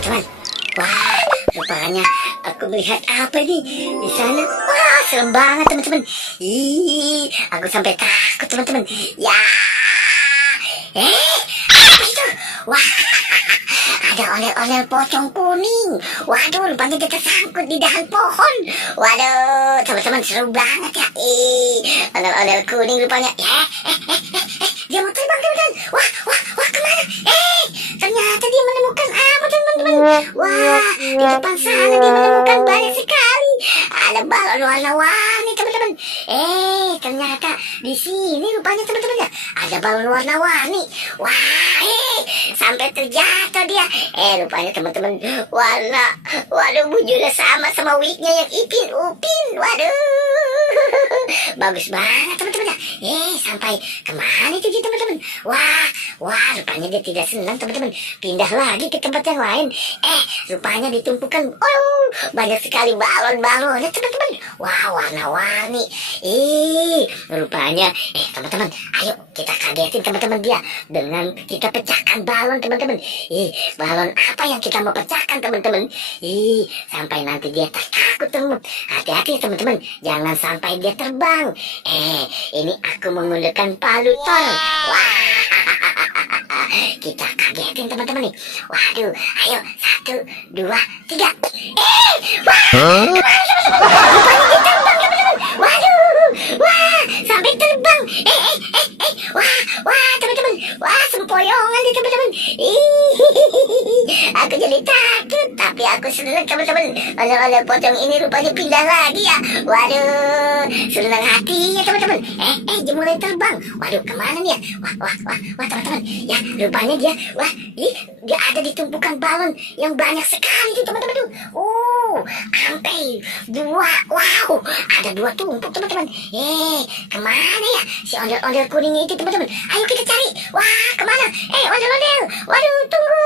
teman-teman. Wah, rupanya aku melihat apa nih di sana. Wah, serem banget teman-teman. Ih, aku sampai takut teman-teman. Ya, apa itu? Wah, ada oleh-oleh pocong kuning. Waduh, rupanya dia tersangkut di dahan pohon. Waduh, teman-teman seru banget ya. Oleh-oleh kuning rupanya. Dia mau terbang teman-teman. Wah, kemana? Ternyata dia menemukan apa teman-teman? Wah, di depan sana dia menemukan banyak sekali. Ada balon warna-warni teman-teman. Ternyata di sini rupanya teman-teman ya. Ada balon warna-warni. Wah, sampai terjatuh dia. Rupanya teman-teman waduh, bujurnya sama wignya yang Ipin Upin. Waduh, bagus banget teman-teman ya. Sampai kemana itu dia teman-teman? Wah, rupanya dia tidak senang teman-teman. Pindah lagi ke tempat yang lain. Rupanya ditumpukan banyak sekali balon-balonnya teman-teman. Wah, warna-warni. Rupanya teman-teman, ayo kita kagetin teman-teman dia dengan kita pecahkan balon teman-teman. Balon apa yang kita mau pecahkan teman-teman? Sampai nanti dia takut teman. Hati-hati teman-teman, jangan sampai dia terbang. Ini aku menggunakan palu Thor. Wah, kita kagetin teman-teman nih. Waduh, ayo 1, 2, 3. Wah, rupanya dia terbang teman-teman. Waduh, wah, sampai terbang. Wah, teman-teman. Wah, sempoyongan dia teman-teman. Aku jadi takut, tapi aku senang teman-teman. Oleh-oleh pocong ini rupanya pindah lagi ya. Waduh, senang hatinya teman-teman. Dia mulai terbang. Waduh, kemana nih ya? Wah, teman-teman. Ya, rupanya dia, dia ada di tumpukan balon yang banyak sekali tuh teman-teman tuh. Sampai 2. Wow, ada 2 tumpuk teman-teman. Kemana ya si ondel-ondel kuning itu teman-teman? Ayo kita cari. Wah, kemana? Ondel-ondel. Waduh, tunggu.